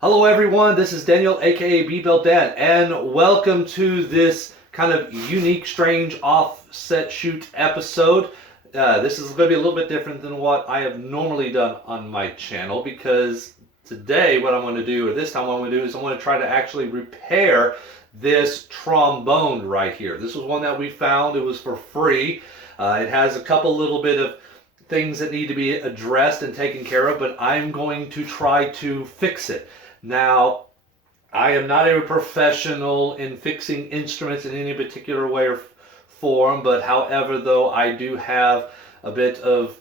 Hello everyone, this is Daniel aka Bbeltdan, and welcome to this kind of unique, strange offset shoot episode. This is going to be a little bit different than what I have normally done on my channel, because today what I'm going to do, or this time what I'm going to do, is I'm going to try to actually repair this trombone right here. This was one that we found. It was for free. It has a couple little bit of things that need to be addressed and taken care of, but I'm going to try to fix it. Now, I am not a professional in fixing instruments in any particular way or form, but however, though, I do have a bit of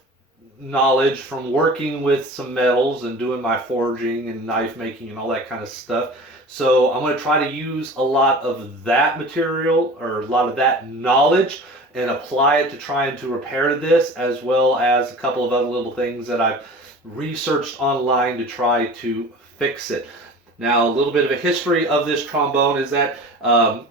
knowledge from working with some metals and doing my forging and knife making and all that kind of stuff. So I'm going to try to use a lot of that material, or a lot of that knowledge, and apply it to trying to repair this, as well as a couple of other little things that I've researched online to try to fix it. Now, a little bit of a history of this trombone is that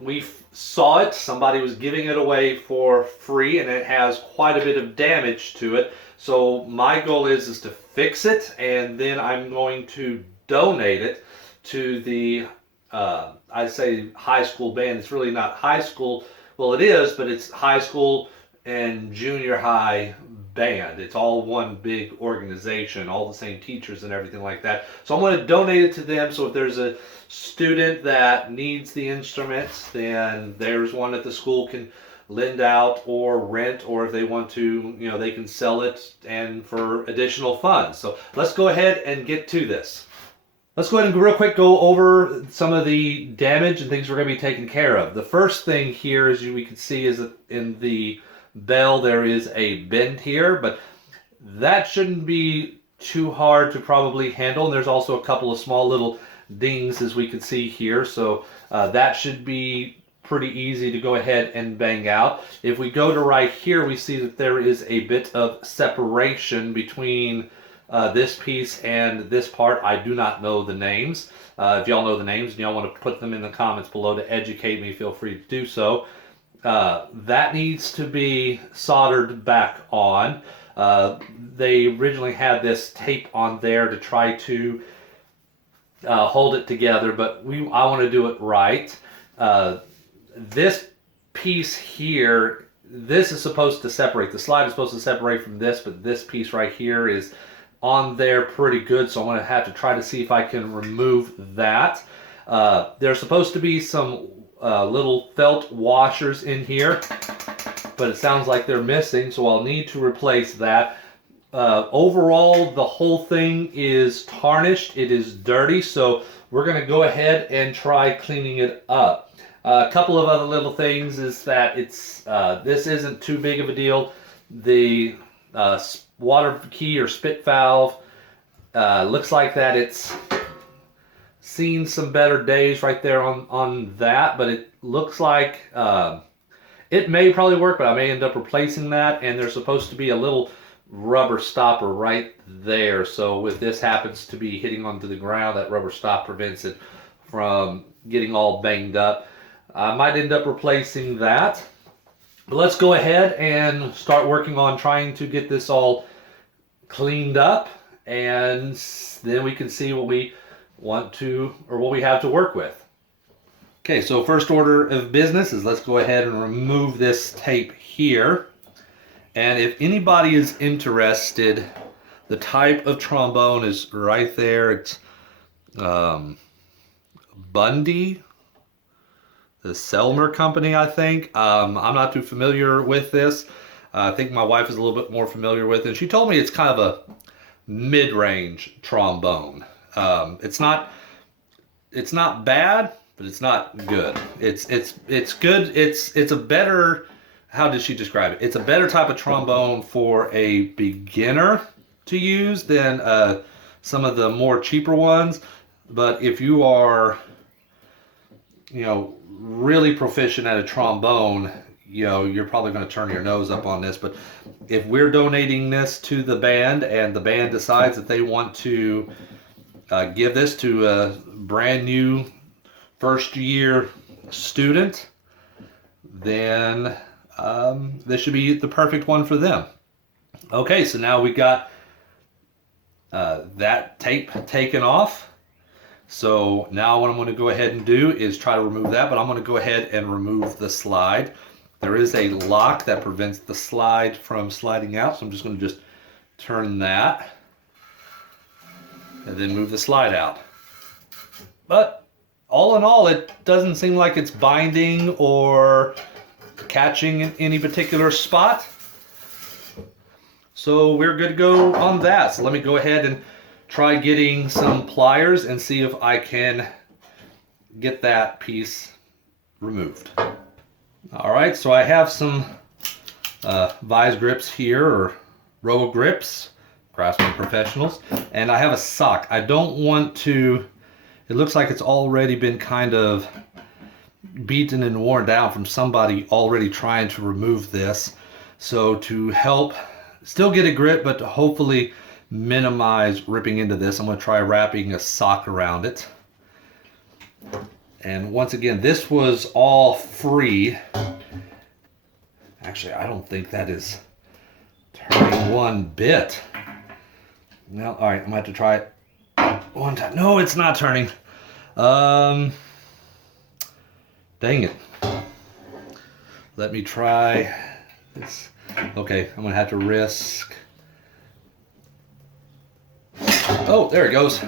we saw it. Somebody was giving it away for free, and it has quite a bit of damage to it. So my goal is to fix it, and then I'm going to donate it to the I say high school band. It's really not high school. Well, it is, but it's high school and junior high band. It's all one big organization, all the same teachers and everything like that. So I'm going to donate it to them. So if there's a student that needs the instruments, then there's one that the school can lend out or rent, or if they want to, they can sell it and for additional funds. So let's go ahead and get to this. Let's go ahead and real quick go over some of the damage and things we're going to be taking care of. The first thing here, as we can see, is that in the bell there is a bend here, but that shouldn't be too hard to probably handle. And there's also a couple of small little dings, as we can see here, so that should be pretty easy to go ahead and bang out. If we go to right here, we see that there is a bit of separation between this piece and this part. I do not know the names. If y'all know the names and y'all want to put them in the comments below to educate me, feel free to do so. That needs to be soldered back on. They originally had this tape on there to try to hold it together, but I want to do it right. This piece here, this is supposed to separate. The slide is supposed to separate from this, but this piece right here is on there pretty good, so I'm going to have to try to see if I can remove that. There's supposed to be some little felt washers in here, but it sounds like they're missing, so I'll need to replace that. Overall, the whole thing is tarnished. It is dirty, so we're going to go ahead and try cleaning it up. A couple of other little things is that this isn't too big of a deal. The water key or spit valve looks like that it's seen some better days right there on that, but it looks like it may probably work, but I may end up replacing that. And there's supposed to be a little rubber stopper right there, so if this happens to be hitting onto the ground, that rubber stop prevents it from getting all banged up. I might end up replacing that. But let's go ahead and start working on trying to get this all cleaned up, and then we can see what we want to, or what we have to work with. Okay, so first order of business is let's go ahead and remove this tape here. And if anybody is interested, the type of trombone is right there. It's Bundy, the Selmer company, I think. I'm not too familiar with this. I think my wife is a little bit more familiar with it. She told me it's kind of a mid-range trombone. It's not bad, but it's not good. It's good. It's a better, how did she describe it? It's a better type of trombone for a beginner to use than some of the more cheaper ones. But if you are, really proficient at a trombone, you're probably going to turn your nose up on this. But if we're donating this to the band and the band decides that they want to give this to a brand new first year student, then this should be the perfect one for them. Okay, so now we got that tape taken off. So now what I'm going to go ahead and do is try to remove that, but I'm going to go ahead and remove the slide. There is a lock that prevents the slide from sliding out, so I'm just going to just turn that and then move the slide out. But all in all, it doesn't seem like it's binding or catching in any particular spot. So we're good to go on that. So let me go ahead and try getting some pliers and see if I can get that piece removed. All right, so I have some vise grips here, or robo grips, Craftsman Professionals, and I have a sock. I don't want to, it looks like it's already been kind of beaten and worn down from somebody already trying to remove this. So to help still get a grip, but to hopefully minimize ripping into this, I'm going to try wrapping a sock around it. And once again, this was all free. Actually, I don't think that is turning one bit. No, all right, I'm going to have to try it one time. No, it's not turning. Dang it. Let me try this. Okay, I'm going to have to risk. Oh, there it goes.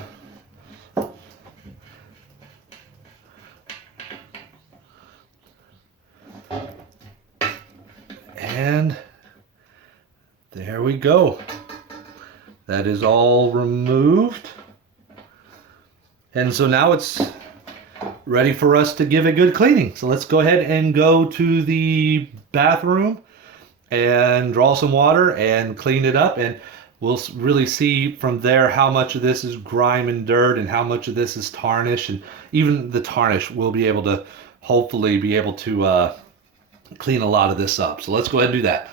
And there we go. That is all removed. And so now it's ready for us to give a good cleaning. So let's go ahead and go to the bathroom and draw some water and clean it up, and we'll really see from there how much of this is grime and dirt and how much of this is tarnish, and even the tarnish we'll be able to hopefully be able to clean a lot of this up. So let's go ahead and do that.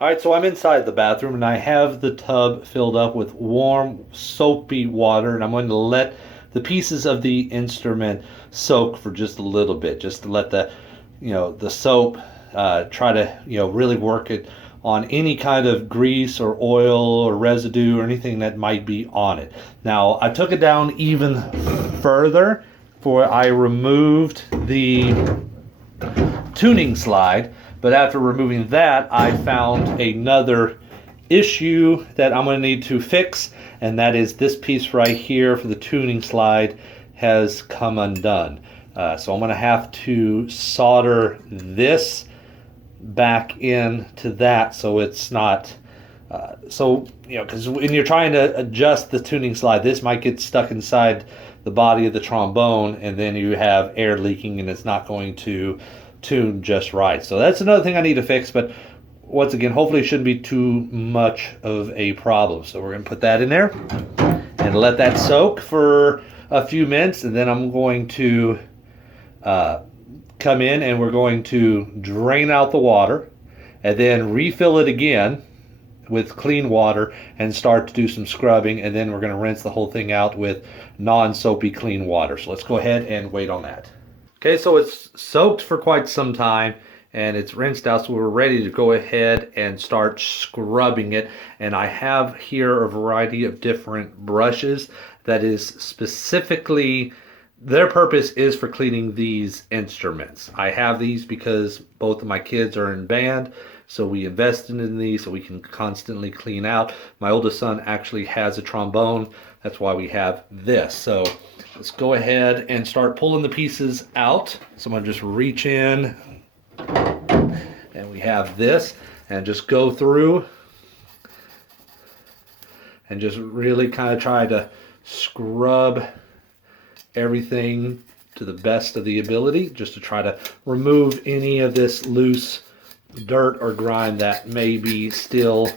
All right, so I'm inside the bathroom and I have the tub filled up with warm soapy water, and I'm going to let the pieces of the instrument soak for just a little bit, just to let the soap try to really work it on any kind of grease or oil or residue or anything that might be on it. Now I took it down even further, for I removed the tuning slide, but after removing that I found another issue that I'm going to need to fix, and that is this piece right here for the tuning slide has come undone. So I'm going to have to solder this back into that so it's not because when you're trying to adjust the tuning slide, this might get stuck inside the body of the trombone, and then you have air leaking and it's not going to tune just right. So that's another thing I need to fix, but once again, hopefully it shouldn't be too much of a problem. So we're going to put that in there and let that soak for a few minutes, and then I'm going to come in and we're going to drain out the water and then refill it again with clean water and start to do some scrubbing, and then we're going to rinse the whole thing out with non-soapy clean water. So let's go ahead and wait on that. Okay, so it's soaked for quite some time and it's rinsed out, so we're ready to go ahead and start scrubbing it. And I have here a variety of different brushes that is specifically, their purpose is for cleaning these instruments. I have these because both of my kids are in band, so we invested in these so we can constantly clean out. My oldest son actually has a trombone, that's why we have this. So let's go ahead and start pulling the pieces out. So I'm going to just reach in and we have this, and just go through and just really kind of try to scrub everything to the best of the ability, just to try to remove any of this loose dirt or grime that may be still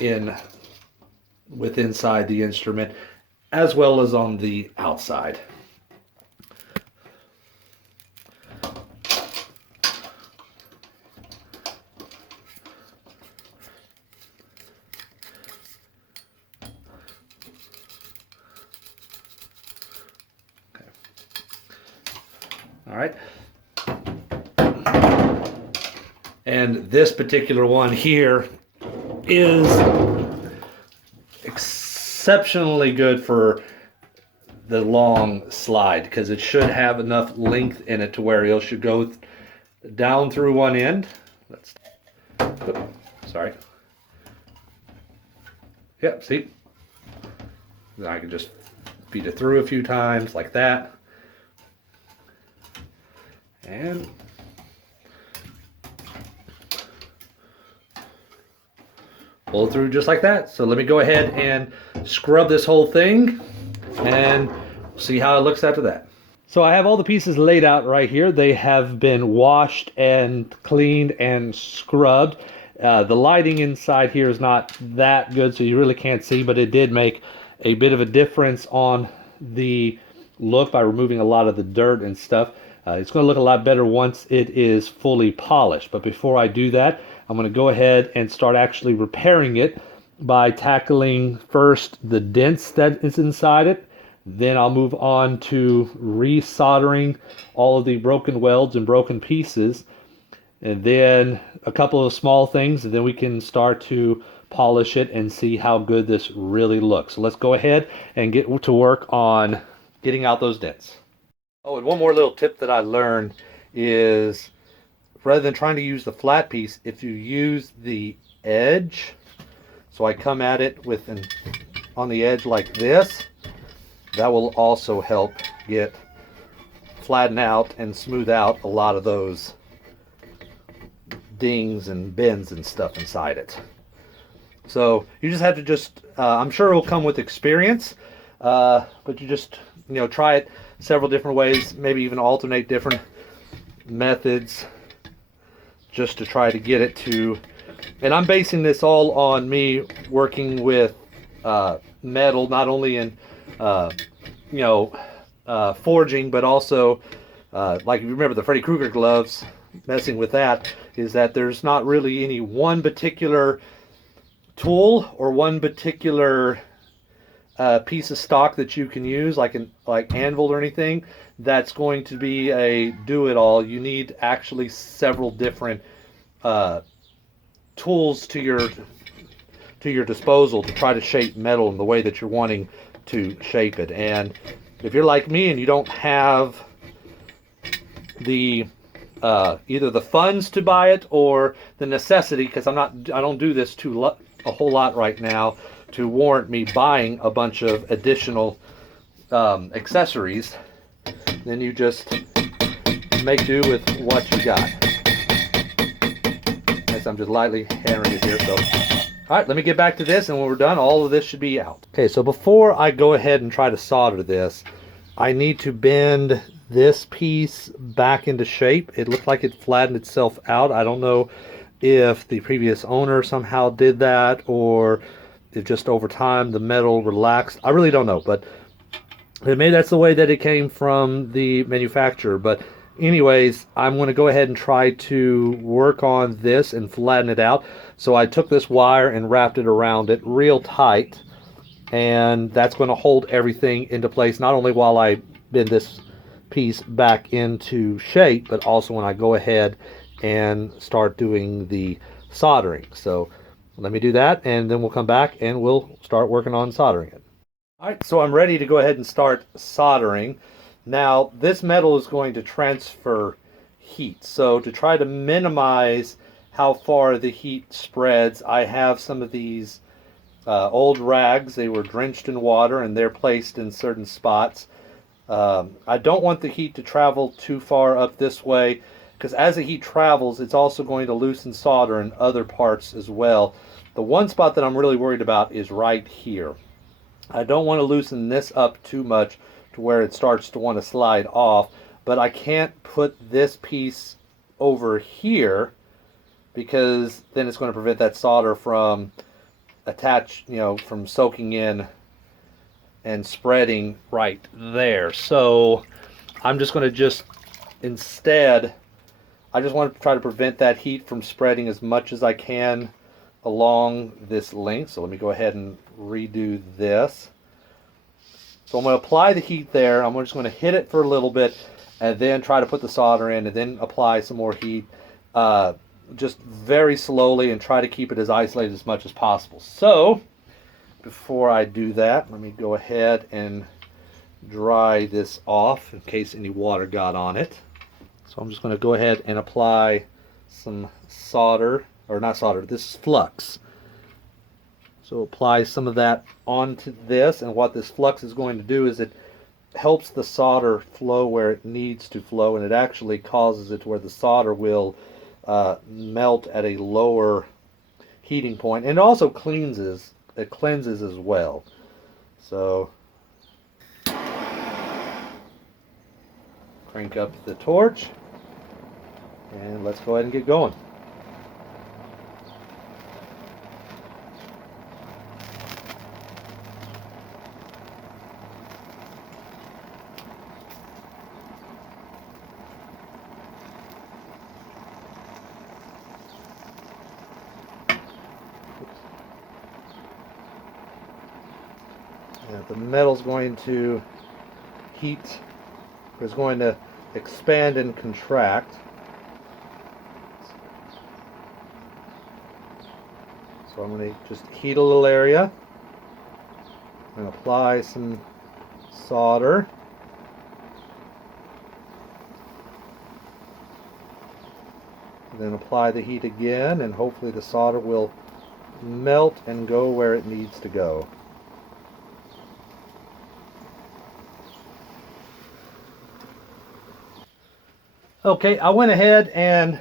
inside the instrument, as well as on the outside. All right. And this particular one here is exceptionally good for the long slide, because it should have enough length in it to where it should go down through one end. Sorry. Yep, see? Then I can just feed it through a few times like that. And pull it through just like that. So let me go ahead and scrub this whole thing and see how it looks after that. So I have all the pieces laid out right here. They have been washed and cleaned and scrubbed. The lighting inside here is not that good, so you really can't see, but it did make a bit of a difference on the look by removing a lot of the dirt and stuff. It's going to look a lot better once it is fully polished. But before I do that, I'm going to go ahead and start actually repairing it by tackling first the dents that is inside it. Then I'll move on to resoldering all of the broken welds and broken pieces. And then a couple of small things, and then we can start to polish it and see how good this really looks. So let's go ahead and get to work on getting out those dents. Oh, and one more little tip that I learned is, rather than trying to use the flat piece, if you use the edge, so I come at it with on the edge like this, that will also help get flatten out and smooth out a lot of those dings and bends and stuff inside it. So you just have to I'm sure it will come with experience, but you just, try it several different ways, maybe even alternate different methods just to try to get it to, and I'm basing this all on me working with metal, not only in forging, but also like if you remember the Freddy Krueger gloves, messing with that is that there's not really any one particular tool or one particular piece of stock that you can use, like anvil or anything, that's going to be a do-it-all. You need actually several different tools to your disposal to try to shape metal in the way that you're wanting to shape it. And if you're like me and you don't have the either the funds to buy it or the necessity, because I don't do this a whole lot right now to warrant me buying a bunch of additional accessories, then you just make do with what you got. As I'm just lightly hammering it here. So, all right, let me get back to this, and when we're done, all of this should be out. Okay, so before I go ahead and try to solder this, I need to bend this piece back into shape. It looked like it flattened itself out. I don't know if the previous owner somehow did that, or if just over time the metal relaxed. I really don't know, but maybe that's the way that it came from the manufacturer. But anyways, I'm going to go ahead and try to work on this and flatten it out. So I took this wire and wrapped it around it real tight, and that's going to hold everything into place, not only while I bend this piece back into shape, but also when I go ahead and start doing the soldering. So let me do that, and then we'll come back and we'll start working on soldering it. All right, so I'm ready to go ahead and start soldering. Now, this metal is going to transfer heat. So to try to minimize how far the heat spreads, I have some of these old rags. They were drenched in water, and they're placed in certain spots. I don't want the heat to travel too far up this way, because as the heat travels, it's also going to loosen solder in other parts as well. The one spot that I'm really worried about is right here. I don't want to loosen this up too much to where it starts to want to slide off, but I can't put this piece over here, because then it's going to prevent that solder from from soaking in and spreading right there. So I'm just going to instead, I just want to try to prevent that heat from spreading as much as I can along this length. So let me go ahead and redo this. So I'm going to apply the heat there. I'm just going to hit it for a little bit and then try to put the solder in and then apply some more heat, just very slowly, and try to keep it as isolated as much as possible. So before I do that, let me go ahead and dry this off in case any water got on it. So I'm just going to go ahead and apply some solder, or not solder, this is flux. So apply some of that onto this, and what this flux is going to do is it helps the solder flow where it needs to flow, and it actually causes it to where the solder will melt at a lower heating point, and it also cleanses as well. So crank up the torch, and let's go ahead and get going. And the metal's going to heat, is going to expand and contract. So I'm going to just heat a little area and apply some solder. And then apply the heat again, and hopefully the solder will melt and go where it needs to go. Okay, I went ahead and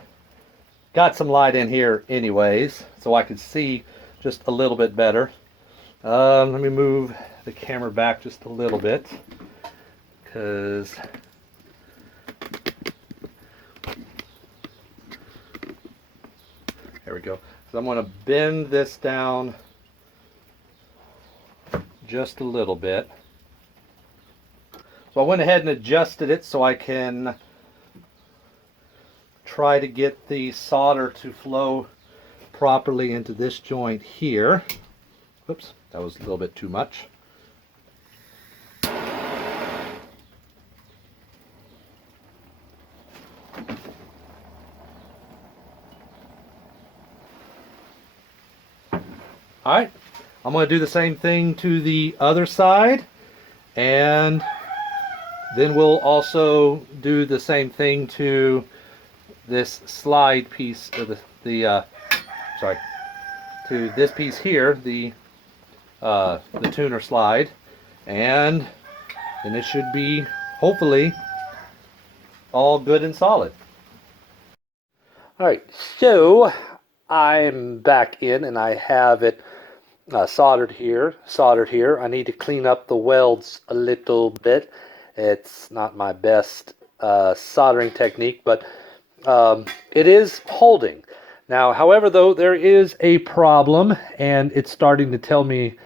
got some light in here anyways, so I could see just a little bit better. Let me move the camera back just a little bit, because there we go. So I'm going to bend this down just a little bit. So I went ahead and adjusted it so I can try to get the solder to flow properly into this joint here. Oops, that was a little bit too much. Alright, I'm going to do the same thing to the other side, and then we'll also do the same thing to this slide piece, or to this piece here, the tuner slide, and then it should be hopefully all good and solid. Alright, so I'm back in and I have it soldered here. I need to clean up the welds a little bit. It's not my best soldering technique, but it is holding. Now, however, though, there is a problem, and it's starting to tell me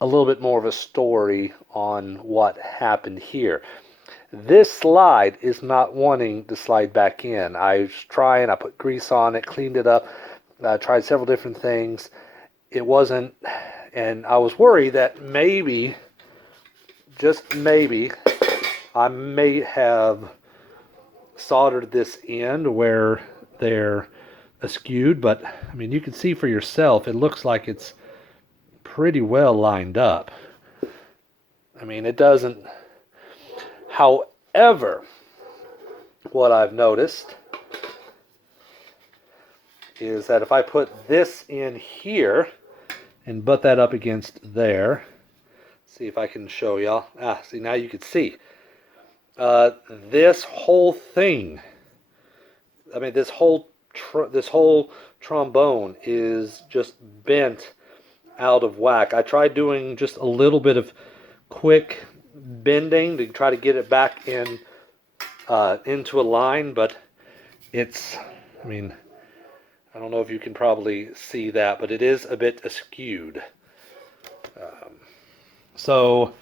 a little bit more of a story on what happened here. This slide is not wanting to slide back in. I was trying, I put grease on it, cleaned it up, tried several different things. It wasn't, and I was worried that maybe, just maybe, I may have soldered this end where they're askewed, but I mean, you can see for yourself, it looks like it's pretty well lined up. I mean, it doesn't. However, what I've noticed is that if I put this in here and butt that up against there, see if I can show y'all. See, now you can see. This whole thing, I mean, this whole trombone is just bent out of whack. I tried doing just a little bit of quick bending to try to get it back in into a line, but it's, I mean, I don't know if you can probably see that, but it is a bit askewed. So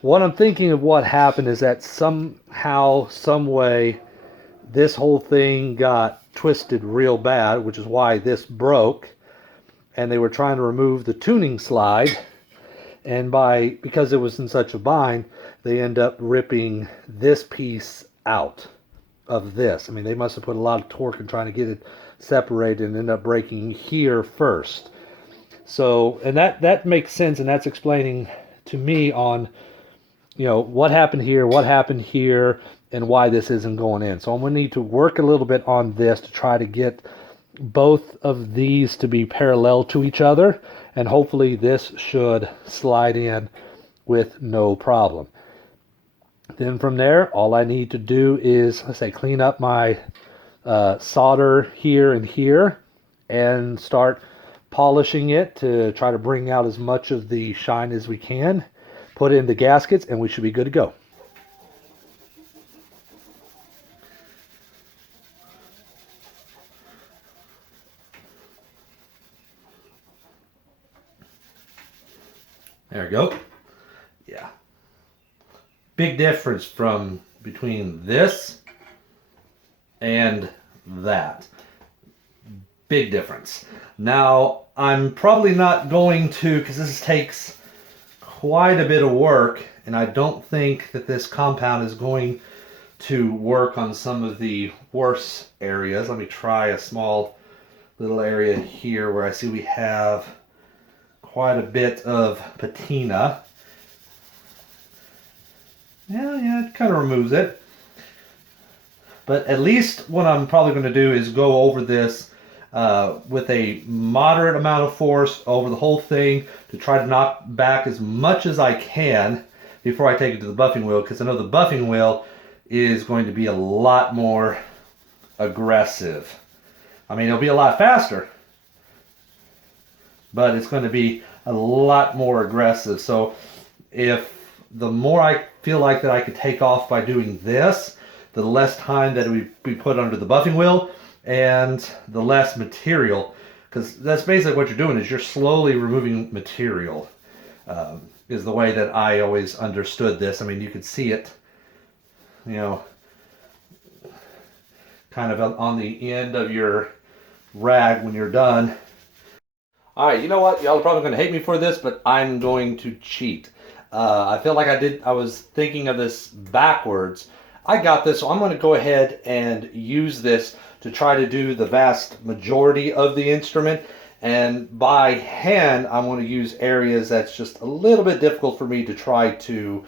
what I'm thinking of what happened is that somehow, some way, this whole thing got twisted real bad, which is why this broke. And they were trying to remove the tuning slide, and because it was in such a bind, they end up ripping this piece out of this. I mean, they must have put a lot of torque in trying to get it separated and end up breaking here first. So, and that makes sense, and that's explaining to me on what happened here, and why this isn't going in. So I'm going to need to work a little bit on this to try to get both of these to be parallel to each other, and hopefully this should slide in with no problem. Then from there, all I need to do is, let's say, clean up my solder here and here and start polishing it to try to bring out as much of the shine as we can. Put it in the gaskets and we should be good to go. There we go. Yeah. Big difference between this and that. Big difference. Now, I'm probably not going to, because this takes quite a bit of work, and I don't think that this compound is going to work on some of the worse areas. Let me try a small little area here where I see we have quite a bit of patina. Yeah, it kind of removes it. But at least what I'm probably going to do is go over this with a moderate amount of force over the whole thing to try to knock back as much as I can before I take it to the buffing wheel, because I know the buffing wheel is going to be a lot more aggressive. I mean, it'll be a lot faster, but it's going to be a lot more aggressive. So if the more I feel like that I could take off by doing this, the less time that we put under the buffing wheel and the less material, because that's basically what you're doing, is you're slowly removing material, is the way that I always understood this. I mean, you could see it, kind of on the end of your rag when you're done. All right, you know what? Y'all are probably going to hate me for this, but I'm going to cheat. I feel like I was thinking of this backwards. I got this, so I'm going to go ahead and use this to try to do the vast majority of the instrument. And by hand, I'm going to use areas that's just a little bit difficult for me to try to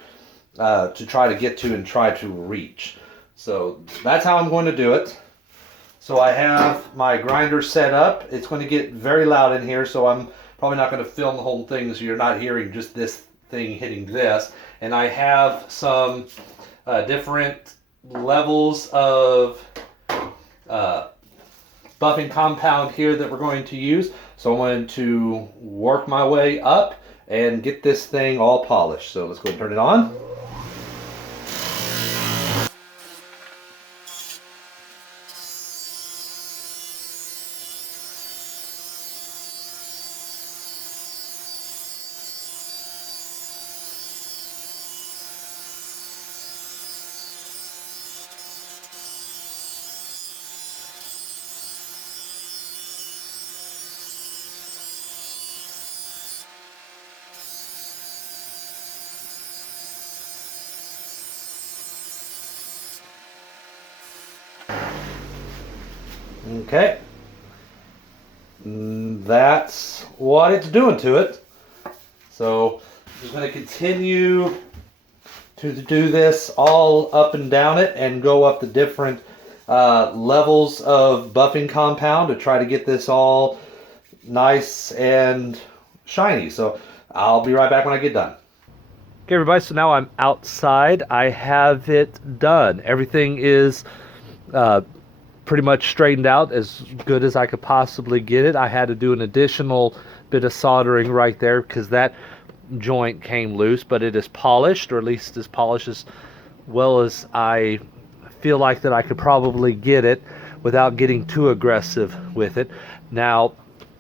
get to and try to reach. So that's how I'm going to do it. So I have my grinder set up. It's going to get very loud in here, so I'm probably not going to film the whole thing so you're not hearing just this thing hitting this. And I have some different levels of buffing compound here that we're going to use. So I'm going to work my way up and get this thing all polished. So let's go and turn it on. Okay, that's what it's doing to it. So I'm just going to continue to do this all up and down it and go up the different levels of buffing compound to try to get this all nice and shiny. So I'll be right back when I get done. Okay, everybody, so now I'm outside. I have it done. Everything is pretty much straightened out as good as I could possibly get it. I had to do an additional bit of soldering right there because that joint came loose, but it is polished, or at least as polished as well as I feel like that I could probably get it without getting too aggressive with it. Now,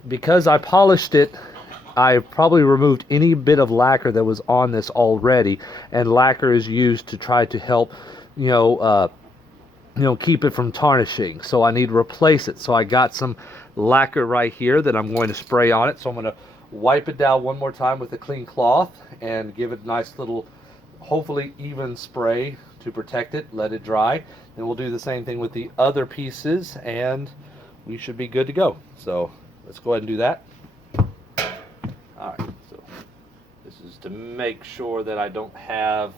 because I polished it, I probably removed any bit of lacquer that was on this already, and lacquer is used to try to help, keep it from tarnishing. So I need to replace it. So I got some lacquer right here that I'm going to spray on it. So I'm going to wipe it down one more time with a clean cloth and give it a nice little, hopefully even spray to protect it. Let it dry. Then we'll do the same thing with the other pieces and we should be good to go. So let's go ahead and do that. All right, so this is to make sure that I don't have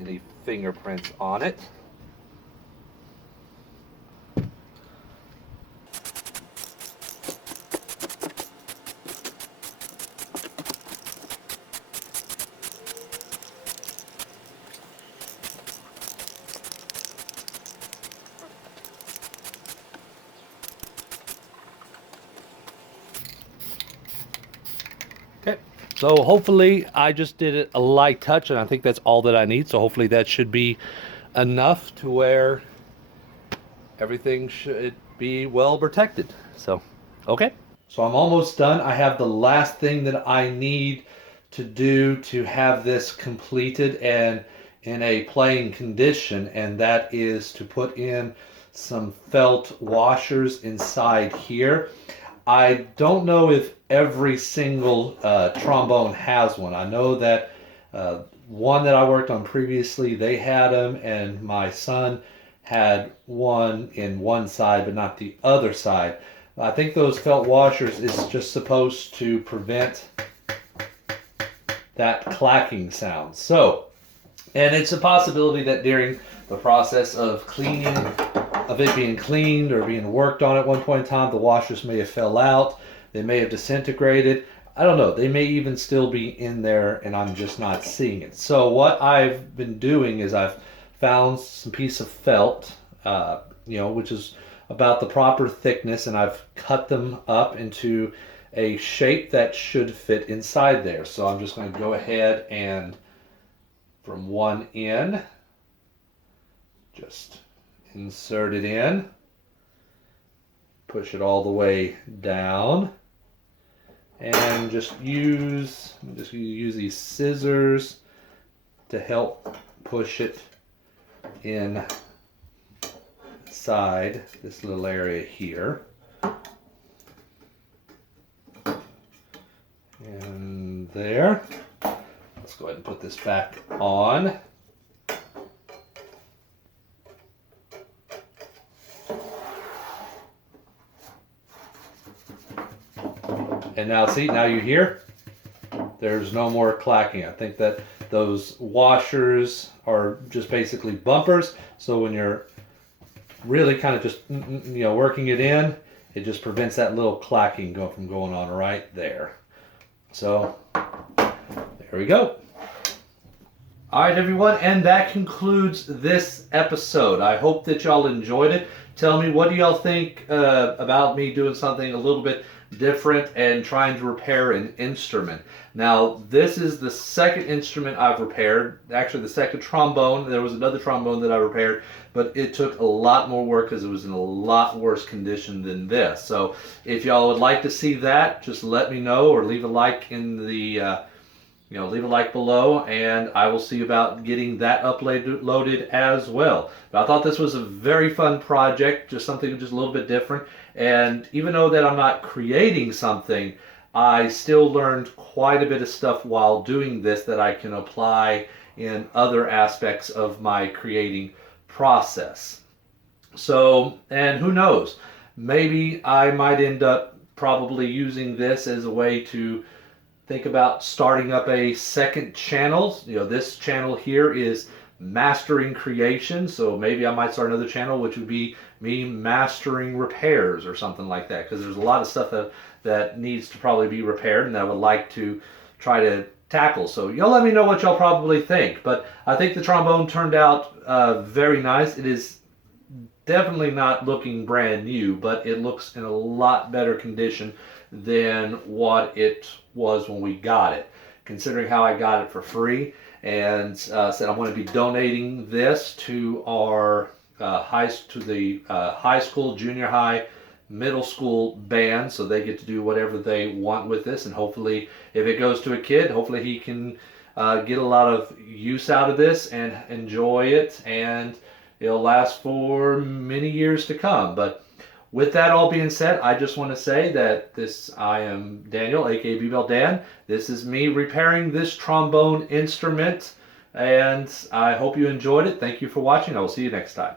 any fingerprints on it. Okay, so hopefully I just did it a light touch, and I think that's all that I need. So hopefully that should be enough to where everything should be well protected. So, okay. So I'm almost done. I have the last thing that I need to do to have this completed and in a playing condition, and that is to put in some felt washers inside here. I don't know if every single trombone has one. I know that one that I worked on previously, they had them, and my son had one in one side but not the other side. I think those felt washers is just supposed to prevent that clacking sound. So, and it's a possibility that during the process of cleaning, of it being cleaned or being worked on at one point in time, the washers may have fell out, they may have disintegrated. I don't know, they may even still be in there and I'm just not seeing it. So what I've been doing is I've found some piece of felt, which is about the proper thickness, and I've cut them up into a shape that should fit inside there. So I'm just going to go ahead and from one end, just insert it in, push it all the way down, and just use these scissors to help push it inside this little area here. And there. Let's go ahead and put this back on. And now see, now you hear, there's no more clacking. I think that those washers are just basically bumpers. So when you're really kind of just, working it in, it just prevents that little clacking from going on right there. So there we go. All right, everyone, and that concludes this episode. I hope that y'all enjoyed it. Tell me, what do y'all think about me doing something a little bit different and trying to repair an instrument? Now, this is the second instrument I've repaired. Actually, the second trombone. There was another trombone that I repaired, but it took a lot more work because it was in a lot worse condition than this. So if y'all would like to see that, just let me know or leave a like in the leave a like below, and I will see about getting that uploaded as well. But I thought this was a very fun project, just something just a little bit different. And even though that I'm not creating something, I still learned quite a bit of stuff while doing this that I can apply in other aspects of my creating process. So, and who knows, maybe I might end up probably using this as a way to think about starting up a second channel. This channel here is Mastering Creation, so maybe I might start another channel which would be me mastering repairs or something like that, because there's a lot of stuff that needs to probably be repaired and that I would like to try to tackle. So y'all let me know what y'all probably think. But I think the trombone turned out very nice. It is definitely not looking brand new, but it looks in a lot better condition than what it was when we got it, considering how I got it for free. And said I'm going to be donating this to our high school, junior high, middle school band, so they get to do whatever they want with this. And hopefully, if it goes to a kid, hopefully he can get a lot of use out of this and enjoy it, and it'll last for many years to come. But with that all being said, I just want to say that I am Daniel, aka Bbeltdan. This is me repairing this trombone instrument, and I hope you enjoyed it. Thank you for watching. I will see you next time.